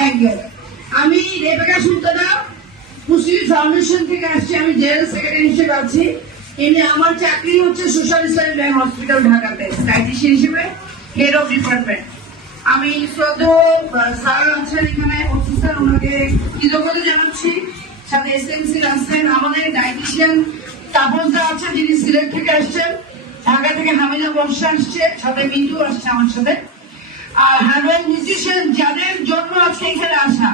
Thank you. আমি Rebeka Sultana, Pushti foundation থেকে আসছি। আমি জেনারেল সেক্রেটারি হিসেবে আছি। এমনি আমার চাকরি হচ্ছে সোশ্যাল ইসলামিক ব্যাংক হসপিটাল ঢাকাতে ডায়েটিশিয়ান হিসেবে হেড অফ ডিপার্টমেন্ট। আমি শ্রদ্ধেয় স্যার আছেন এখানে, অফিসার, ওনাকে কৃতজ্ঞতা জানাচ্ছি। সাথে এসএমসি আছেন, আমাদের ডায়েটিশিয়ান তাপসদা আছে যিনি সিলেট থেকে আসছেন, ঢাকা থেকে হামিদা বর্ষা আসছে, সাথে মিন্টু আসছে আমার সাথে। আর হ্যান্ডওয়েল মিউজিশিয়ান যাদের জন্য আজকে এখানে আসা,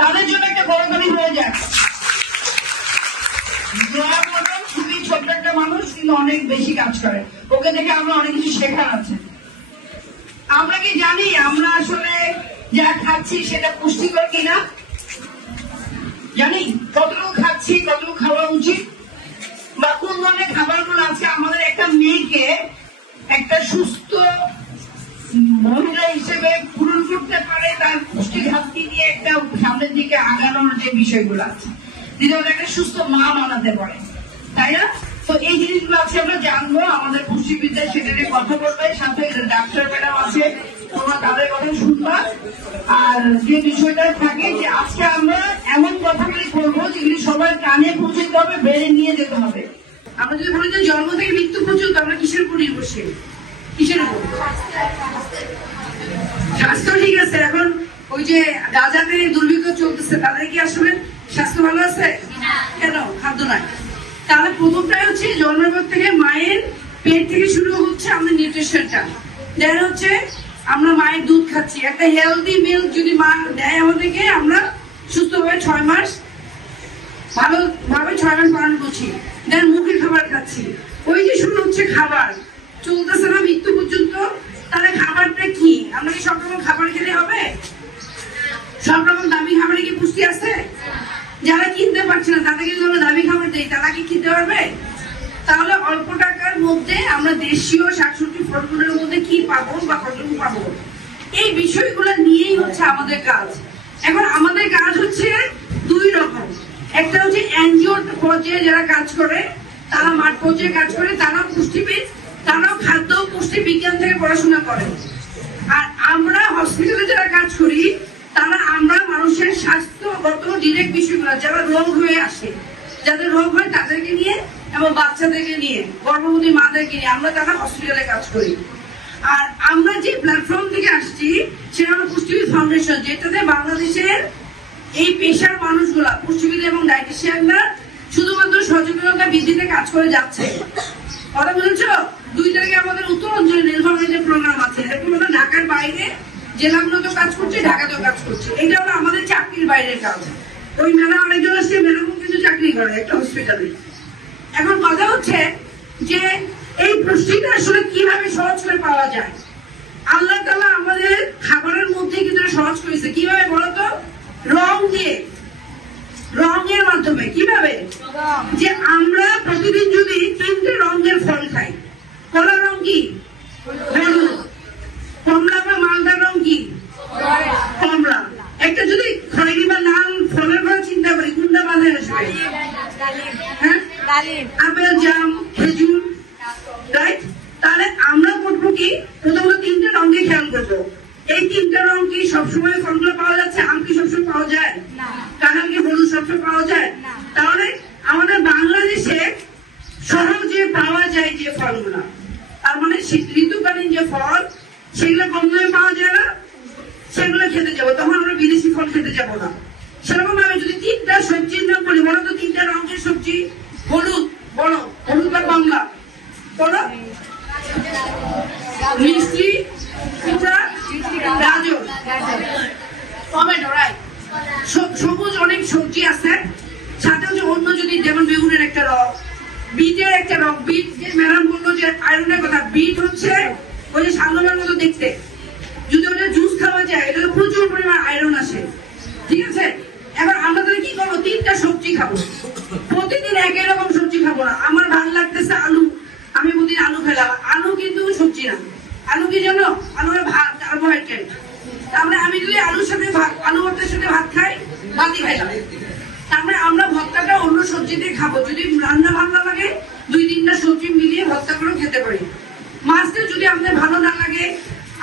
তাদের জন্য একটা গড়গড়ি হয়ে যায়। খুবই ছোট্ট একটা মানুষ, কিন্তু অনেক বেশি কাজ করে। ওকে দেখে আমরা অনেক কিছু শেখার আছে। আমরা কি জানি আমরা আসলে যা খাচ্ছি সেটা পুষ্টিকর কিনা? জানি কতটুকু খাচ্ছি, কতটুকু খাওয়া উচিত, বা কোন ধরনের খাবারগুলো আছে আমাদের একটা মেয়েকে একটা সুস্থ মহিলা হিসেবে পূরণ করতে পারে, তার পুষ্টি ঘাটতি দিয়ে একটা সামনের দিকে আগানোর যে বিষয়গুলো আছে, দ্বিতীয়ত একটা সুস্থ মা বানাতে পারে, তাই না? তো এই জিনিসগুলো আছে আমরা জানবো, আমাদের পুষ্টিবিদ্যা সেটা নিয়ে কথা বলবে, সাথে ডাক্তার ম্যাডাম আছে, তোমরা তাদের কথা শুনবা। আর যে বিষয়টা থাকে যে আজকে আমরা এমন কথাগুলি করবো যেগুলি সবার কানে পৌঁছতে হবে, বেড়ে নিয়ে যেতে হবে। আমরা যদি বলি যে জন্ম থেকে মৃত্যু পর্যন্ত আমরা কিসের উপর নির্ভরশীল? কিসের উপর? স্বাস্থ্য ঠিক আছে। এখন ওই যে রাজাদের দুর্ভিক্ষ চলতেছে, তাদের কি আসলে স্বাস্থ্য ভালো আছে? কেন? খাদ্য নাই। তাহলে প্রথমটাই হচ্ছে জন্মের পর থেকে মায়ের পেট থেকে শুরু হচ্ছে আমাদের নিউট্রিশনটা। দেন হচ্ছে আমরা মায়ের দুধ খাচ্ছি, একটা হেলদি মিল্ক যদি মা দেয় আমাদেরকে, আমরা সুস্থভাবে 6 মাস ভালোভাবে 6 মাস পালন করছি। দেন মুখের খাবার খাচ্ছি, ওই যে শুরু হচ্ছে খাবার, চলতেছে না মৃত্যু পর্যন্ত। তাহলে খাবারটা কি? আমরা কি সব রকম খাবার খেলে হবে? সব রকম দামি খাবারে কি পুষ্টি আছে? যারা কিনতে পারছে না তাদেরকে যদি আমরা দামি খাবার দিই, তারা কি কিনতে পারবে? তাহলে অল্প টাকার মধ্যে আমরা দেশীয় শাকসবজি ফলমূলের মধ্যে কি পাবো বা কতটুকু পাবো, এই বিষয়গুলো নিয়েই হচ্ছে আমাদের কাজ। এখন আমাদের কাজ হচ্ছে 2 রকম। একটা হচ্ছে এনজিও পর্যায়ে যারা কাজ করে, তারা মাঠ পর্যায়ে কাজ করে, তারাও পুষ্টিবিদ, তারাও খাদ্য পুষ্টি বিজ্ঞান থেকে পড়াশোনা করে। আর আমরা হসপিটালে যারা কাজ করি, তারা আমরা মানুষের স্বাস্থ্যগত ডিরেক্ট বিষয়গুলো, যারা রোগ হয়ে আসে, যাদের রোগ হয় তাদেরকে নিয়ে এবং বাচ্চাদেরকে নিয়ে, গর্ভবতী মাদেরকে নিয়ে আমরা তারা হসপিটালে কাজ করি। আর আমরা যে প্ল্যাটফর্ম থেকে আসছি সেটা হলো পুষ্টিবিদ ফাউন্ডেশন, যেটাতে বাংলাদেশের এই পেশার মানুষগুলা, পুষ্টিবিদ এবং ডায়েটিশিয়ানরা শুধুমাত্র সচেতনতা বৃদ্ধিতে কাজ করে যাচ্ছে। কথা বলেছ? 2 তারিখে আমাদের উত্তর অঞ্চলে নীলফামারীতে প্রোগ্রাম আছে। এরকম আমরা ঢাকার বাইরে জেলাগুলোতে কাজ করছি, ঢাকাতেও কাজ করছি। এটা হলো আমাদের চাকরির বাইরের কাজ। ওই ম্যাডাম অনেকজন আসছে, ম্যাডামও কিন্তু চাকরি করে একটা হসপিটালে। এখন কথা হচ্ছে যে এই পুষ্টিটা আসলে কিভাবে সহজ করে পাওয়া যায়। আল্লাহ তাআলা আমাদের খাবারের মধ্যে কিন্তু সহজ করেছে। কিভাবে বলতো? রং দিয়ে, রঙের মাধ্যমে। কিভাবে? যে আমরা প্রতিদিন যদি 3টে রঙের ফল খাই, কলার রং কি? হলুদ। কমলা বা মালদার রং কি? কমলা। একটা যদি খয়েরি বা লাল ফলের কথা চিন্তা করি, কোনটা বাজারে আসবে? হ্যাঁ, আপেল, জাম, খেজুর, রাইট? তাহলে আমরা করবো কি, প্রথমত 3টে রঙকে খেয়াল করবো। এই 3টে রং কি সবসময় ফলগুলো পাওয়া যাচ্ছে? আম কি সবসময় পাওয়া যায়? কাঁঠাল কি হলুদ সবসময় পাওয়া যায়? তাহলে আমাদের বাংলাদেশে সহজে পাওয়া যায় যে ফলগুলা, তার মানে ঋতুকালীন যে ফল, সেগুলো কম দামে পাওয়া যায় না, সেগুলো খেতে যাবো। তখন আমরা বিদেশি ফল খেতে যাবো না। সেরকম ভাবে যদি 3টা সবজির নাম বলি, বলো তো 3টা রঙের সবজি। হলুদ, বলো হলুদ বা কমলা, বলো মিষ্টি, গাজর, টমেটো, রাইট? সবুজ অনেক সবজি আছে। সাথে হচ্ছে অন্য যদি, যেমন বেগুনের একটা রং, বিটের একটা রং। বিট যে ম্যাডাম বললো যে আয়রনের কথা, বিট হচ্ছে ওই যে সালমানের মতো দেখতে, যদি ওটা জুস খাওয়া যায়, এটা প্রচুর পরিমাণ আয়রন আসে। ঠিক আছে? এবার আমরা তাহলে কি করবো? 3টা সবজি খাবো। প্রতিদিন একই রকম সবজি খাবো না। আমার ভালো লাগতেছে আলু, আমি প্রতিদিন আলু খেলাম। আলু কিন্তু সবজি না। আলু কি জানো? আলু ভাত, কার্বোহাইড্রেট। তাহলে আমি যদি আলুর সাথে ভাত, আলু ভর্তার সাথে ভাত খাই, ভাতই খাইলাম। তারপরে আমরা ভর্তাটা অন্য সবজি দিয়ে খাবো। যদি রান্না ভালো না লাগে, 2-3টা সবজি মিলিয়ে ভর্তা করে খেতে পারি। মাছটা যদি আমাদের ভালো না লাগে,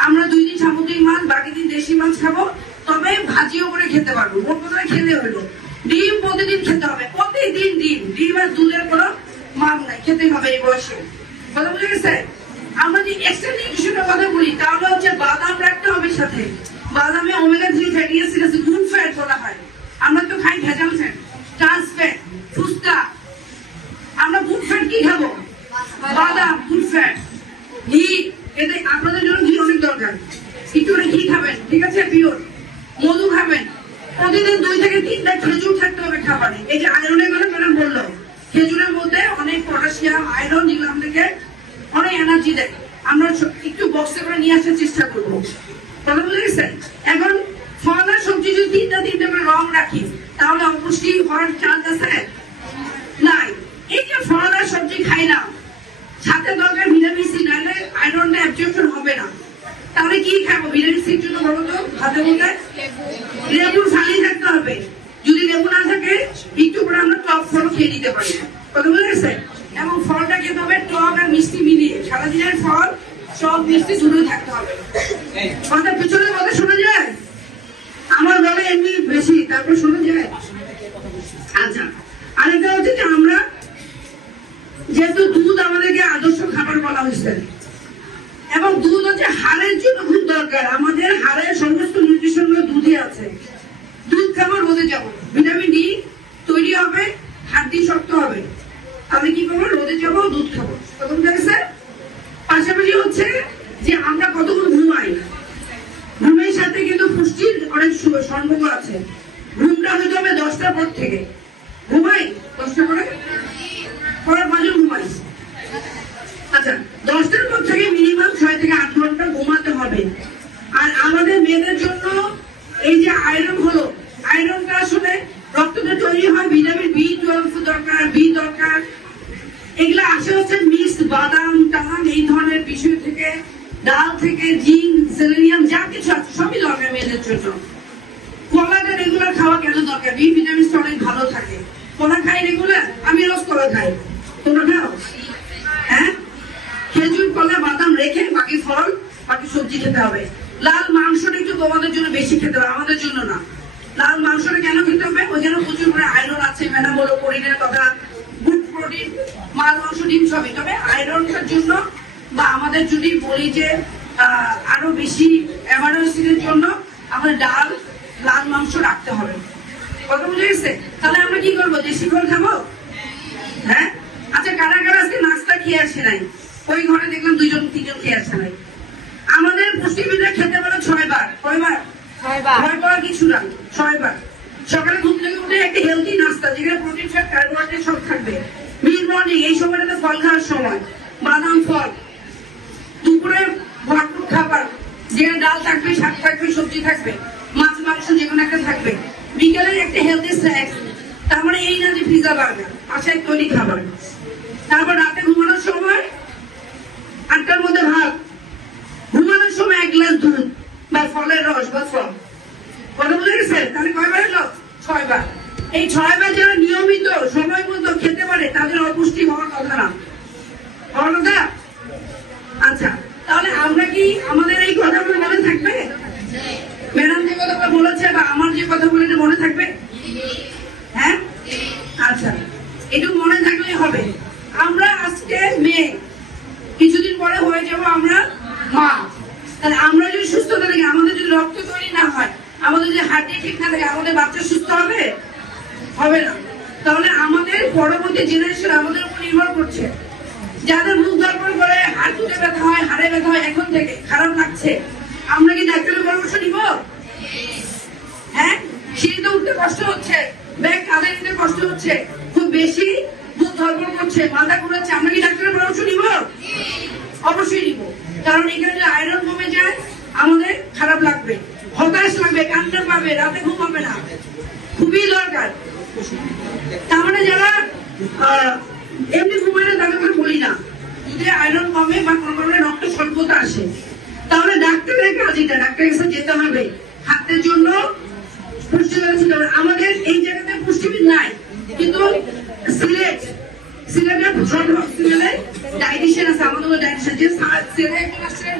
আমরা 2 দিন সামুদ্রিক মাছ, বাকি দিন দেশি মাছ খাবো। তবে ভাজিও খেতে হবে, প্রতিদিন ডিম, ডিম আর দুধের কোনো মান নাই, খেতে হবে এই বয়সে। কথা বুঝে গেছে? আমরা যদি এক্সট্রা নিউট্রিশনের কথা বলি তাহলে হচ্ছে বাদাম রাখতে হবে সাথে। বাদামে ওমেগা 3 ফ্যাটি অ্যাসিড আছে, গুড ফ্যাট বলা হয়। আমরা তো খাই ভেজাল ফ্যাট, ট্রান্স ফ্যাট, ফুচকা। আমরা গুড ফ্যাট কি খাবো? বাদাম, গুড ফ্যাট, ঘি। এতে আপনাদের জন্য ঘি অনেক দরকার, একটু করে ঘি খাবেন, ঠিক আছে, পিওর। মধু খাবেন, প্রতিদিন 2 থেকে 3টা খেজুর থাকতে হবে খাবারে। এই যে আয়রনের কথা ম্যাডাম বললো, খেজুরের মধ্যে অনেক পটাশিয়াম, আয়রন, যেগুলো আমাদেরকে অনেক এনার্জি দেয়। আমরা একটু বক্সে করে নিয়ে আসার চেষ্টা করবো। কথা বুঝে গেছে? এখন ফল আর সবজি যদি 3টা করে রং রাখি তাহলে অপুষ্টি হওয়ার চান্স আছে নাই। এই যে ফল আর সবজি খাই না, সাথে দরকার ভিটামিন সি, নাহলে আয়রনটা অ্যাবজর্পশন হবে না। তাহলে কি খাবো ভিটামিন সির জন্য বলো তো? হাতে বলতে লেবুর ফালি থাকতে হবে। যদি লেবু না থাকে একটু করে আমরা টক ফল খেয়ে নিতে পারি। কথা বুঝে গেছে? এবং ফলটা খেতে হবে টক আর মিষ্টি মিলিয়ে। সারাদিনের ফল টক মিষ্টি দুটোই থাকতে হবে। কথা পিছনে কথা শোনা যায়? আমার বলে এমনি বেশি, তারপর শোনা যায়। আচ্ছা, আরেকটা হচ্ছে যে আমরা যেহেতু দুধ আমাদেরকে আদর্শ খাবার বলা হয়েছে, এবং দুধ হচ্ছে হাড়ের জন্য খুব দরকার। আমাদের হাড়ের সমস্ত নিউট্রিশন গুলো দুধে আছে। দুধ খাবো, রোদে যাবো, ভিটামিন ডি তৈরি হবে, হাড়টি শক্ত হবে। আমি কি করবো? রোদে যাবো, দুধ খাবো। তখন দেখছে পাশাপাশি হচ্ছে যে আমরা কতক্ষণ ঘুমাই, ঘুমের সাথে কিন্তু পুষ্টির অনেক সম্পর্ক আছে। ঘুমটা হইতে হবে 10টার পর থেকে। ঘুমাই 10টা পরে, পরে কজন ঘুমাই? আচ্ছা, 10টার পর থেকে মিনিমাম 6 থেকে 8 ঘন্টা ঘুমাতে হবে। আর আমাদের মেয়েদের জন্য এই যে আয়রন হলো, আয়রনটা আসলে রক্ততে তৈরি হয়, ভিটামিন B12 দরকার, বি দরকার। এগুলা আসে হচ্ছে মিক্সড বাদাম টাদাম এই ধরনের বিষয় থেকে, ডাল থেকে, জিঙ্ক, সেলেনিয়াম, যা কিছু আছে সবই দরকার মেয়েদের জন্য। কলাটা রেগুলার খাওয়া কেন দরকার? বি ভিটামিন অনেক ভালো থাকে। কলা খাই রেগুলার, আমি রোজ কলা খাই, তোমরা খাও? হ্যাঁ, খেজুর, কলা, বাদাম রেখে বাকি ফল, বাকি সবজি খেতে হবে। লাল মাংসটা একটু তোমাদের জন্য বেশি খেতে হবে, আমাদের জন্য না। লাল মাংসটা কেন খেতে হবে? ওইখানে প্রচুর করে আয়রন আছে, ম্যাডাম বলো প্রোটিনের কথা, গুড প্রোটিন, মাছ, মাংস, ডিম সবই। তবে আয়রনটার জন্য বা আমাদের যদি বলি যে আরো বেশি অ্যামাইনো অ্যাসিডের জন্য আমাদের ডাল, লাল মাংস রাখতে হবে। কথা বুঝে গেছে? তাহলে আমরা কি করবো? দেশি ফল খাবো। হ্যাঁ, আচ্ছা, কারা কারা আজকে নাস্তা খেয়ে আসে নাই? ওই ঘরে দেখলাম 2-3জন খেয়ে আসে নাই। আমাদের পুষ্টিবিদরা খেতে পারে 6 বার। কয়বার? 6 বার। 6 বার কিছু না, 6 বার। সকালে ঘুম থেকে উঠে একটা হেলদি নাস্তা, যেখানে প্রোটিন, ফ্যাট, কার্বোহাইড্রেট সব থাকবে। মিড মর্নিং এই সময়টাতে ফল খাওয়ার সময়, বাদাম, ফল। দুপুরে ভরপুর খাবার, যেখানে ডাল থাকবে, শাক থাকবে, সবজি থাকবে, মাছ, মাংস যেকোনো একটা থাকবে। বিকেলে একটা হেলদি স্ন্যাক্স। তার মানে এই না যে পিজা, বার্গার, বাসায় তৈরি খাবার। তারপর রাতে ঘুমানোর সময় 8টার মধ্যে ভাত, ঘুমানোর সময় 1 গ্লাস দুধ বা ফলের রস বা ফল। কথা বুঝে গেছে? তাহলে কয়বার এলো? 6 বার। এই 6 বার যারা নিয়মিত সময় মতো খেতে পারে তাদের অপুষ্টি হওয়ার কথা না, হওয়ার কথা। আচ্ছা, তাহলে আমরা কি আমাদের এই কথাগুলো মনে থাকবে? ম্যাডাম যে কথাগুলো বলেছে বা আমার যে কথা বলে মনে থাকবে? হ্যাঁ, আচ্ছা, একটু মনে থাকলেই হবে। আমরা আজকে মেয়ে, কিছুদিন পরে হয়ে যাবো আমরা মা। তাহলে আমরা যদি সুস্থ থাকি, আমাদের যদি রক্ত তৈরি না হয়, আমাদের যদি হার্টে ঠিক না থাকে, আমাদের বাচ্চা সুস্থ হবে? হবে না। তাহলে আমাদের পরবর্তী জেনারেশন আমাদের উপর নির্ভর করছে। যাদের মুখ ধরপড় করে, হাঁটুতে ব্যথা হয়, হাড়ে ব্যথা হয়, এখন থেকে খারাপ লাগছে, আমরা কি ডাক্তারের পরামর্শ নিব? হ্যাঁ, সিঁড়িতে উঠতে কষ্ট হচ্ছে, ব্যাগ কাঁধে নিতে কষ্ট হচ্ছে, খুব বেশি মুখ ধরপড় করছে, মাথা ঘুরাচ্ছে, আমরা কি ডাক্তারের পরামর্শ নিব? অবশ্যই নিব। কারণ এখানে যদি আয়রন কমে যায় আমাদের খারাপ লাগবে, হতাশ লাগবে, কান্না পাবে, রাতে ঘুম হবে না, খুবই দরকার। তার মানে যারা এমনি ঘুমায় না তাদের কথা বলি না, যদি আয়রন কমে বা কোনো কারণে রক্ত স্বল্পতা আসে, তাহলে ডাক্তারের কাজ এটা, ডাক্তারের কাছে যেতে হবে হাতের জন্য পুষ্টিবিদ ছিল। আমাদের এই জায়গাতে পুষ্টিবিদ নাই, কিন্তু সিলেটের সব হসপিটালে ডায়েটিশিয়ান আছে। আমাদের ডায়েটিশিয়ান যে সিলেটে একজন আসছেন,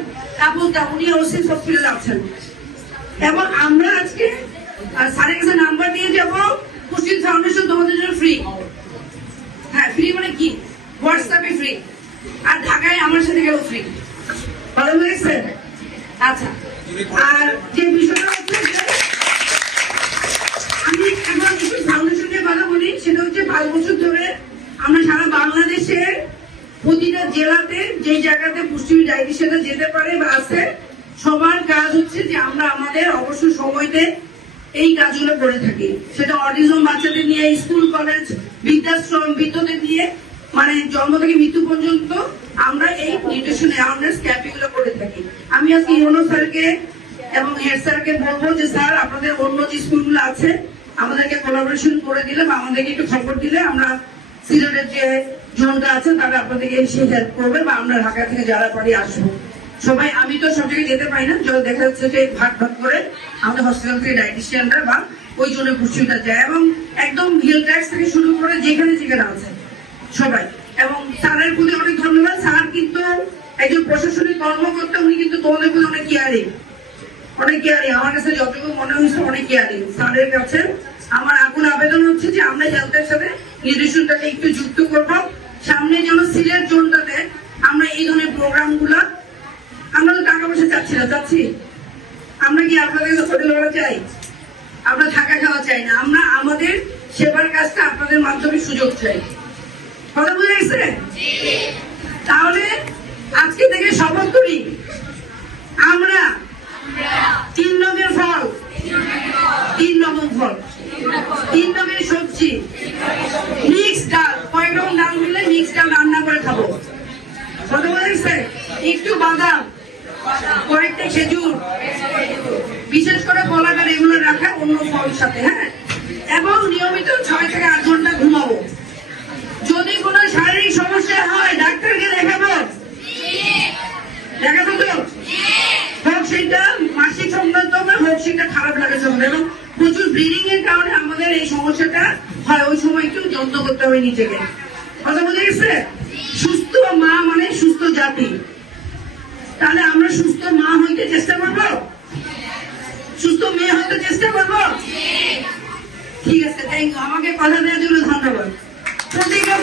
উনি ওসি হসপিটালে আছেন। এবং আমরা আজকে স্যারের কাছে নাম্বার দিয়ে যাবো, পুষ্টির ফাউন্ডেশন তোমাদের জন্য ফ্রি। হ্যাঁ, ফ্রি মানে কি? হোয়াটসঅ্যাপে ফ্রি, আর ঢাকায় আমার সাথে গেলেও ফ্রি। ভালো লেগেছে? আচ্ছা, আর যে বিষয়টা হচ্ছে আমি এখন পুষ্টির ফাউন্ডেশনের কথা বলি, সেটা হচ্ছে 5 বছর ধরে আমরা সারা বাংলাদেশের প্রতিটা জেলাতে যে জায়গাতে পুষ্টি ডায়েটিশিয়ানরা যেতে পারে বা আছে, সবার কাজ হচ্ছে যে আমরা আমাদের অবসর সময়তে এই কাজগুলো করে থাকি। সেটা অটিজম বাচ্চাদের নিয়ে, স্কুল কলেজ বৃদ্ধাশ্রম বিদ্যুতের দিয়ে, মানে জন্ম থেকে মৃত্যু পর্যন্ত আমরা এই নিউট্রিশন অ্যাওয়ারনেস ক্যাম্পগুলো করে থাকি। আমি আজকে ইউনো স্যারকে এবং হেড স্যারকে বলবো যে স্যার, আপনাদের অন্য যে স্কুলগুলো আছে আমাদেরকে কোলাবোরেশন করে দিলে বা আমাদেরকে একটু খবর দিলে আমরা সিলেটের যে জোনটা আছে তারা আপনাদেরকে এসে হেল্প করবে, বা আমরা ঢাকা থেকে যারা পারি আসবো সবাই। আমি তো সব জায়গায় যেতে পারি না, যদি দেখা যাচ্ছে যে ভাগ ভাগ করে আমাদের হসপিটাল থেকে ডায়েটিশিয়ানরা বা ওই জন্য পুষ্টিটা যায়, এবং একদম হিল ট্যাক্স থেকে শুরু করে যেখানে যেখানে আছে সবাই। এবং স্যারের প্রতি অনেক ধন্যবাদ। স্যার কিন্তু একজন প্রশাসনিক কর্মকর্তা, উনি কিন্তু তোমাদের প্রতি অনেক কেয়ারিং, অনেক কেয়ারিং। আমার কাছে যতটুকু মনে হয়েছে অনেক কেয়ারিং। স্যারের কাছে আমার আকুল আবেদন হচ্ছে যে আমরা হেলথের সাথে নিউট্রিশনটাকে একটু যুক্ত করব। সামনে যেন সিলেট জোনটাতে আমরা এই ধরনের প্রোগ্রাম গুলা, আমরা তো টাকা পয়সা চাচ্ছি না, চাচ্ছি আমরা কি আপনাদের হোটেল ভাড়া চাই? আমরা থাকা খাওয়া চাই না, আমরা আমাদের সেবার কাজটা আপনাদের মাধ্যমে সুযোগ চাই। কথা বুঝে গেছে? তাহলে আজকে থেকে শপথ করি, আমরা 3 রকমের ফল, 3 রকম ফল, 3 রকমের সবজি, মিক্স ডাল, কয়েক রকম ডাল মিলে মিক্স ডাল রান্না করে খাবো। কথা বুঝে গেছে? একটু বাদাম, কয়েকটা খেজুর, বিশেষ করে কলাগার এগুলো রাখা অন্য ফলের সাথে। হ্যাঁ, এবং নিয়মিত 6 থেকে 8 ঘন্টা ঘুমাবো। যদি কোনো শারীরিক সমস্যা হয় ডাক্তারকে দেখাবো, দেখাবো তো, হোক সেটা মাসিক সংক্রান্ত হোক সেটা খারাপ লাগার জন্য, এবং প্রচুর ব্লিডিং এর কারণে আমাদের এই সমস্যাটা হয়, ওই সময় একটু যত্ন করতে হবে নিজেকে। কথা বুঝে গেছে? সুস্থ মা মানে সুস্থ জাতি। তাহলে আমরা সুস্থ মা হইতে চেষ্টা করবো, সুস্থ মেয়ে হইতে চেষ্টা করবো। ঠিক আছে, থ্যাংক ইউ। আমাকে কথা দেওয়ার জন্য ধন্যবাদ। প্রতিজ্ঞা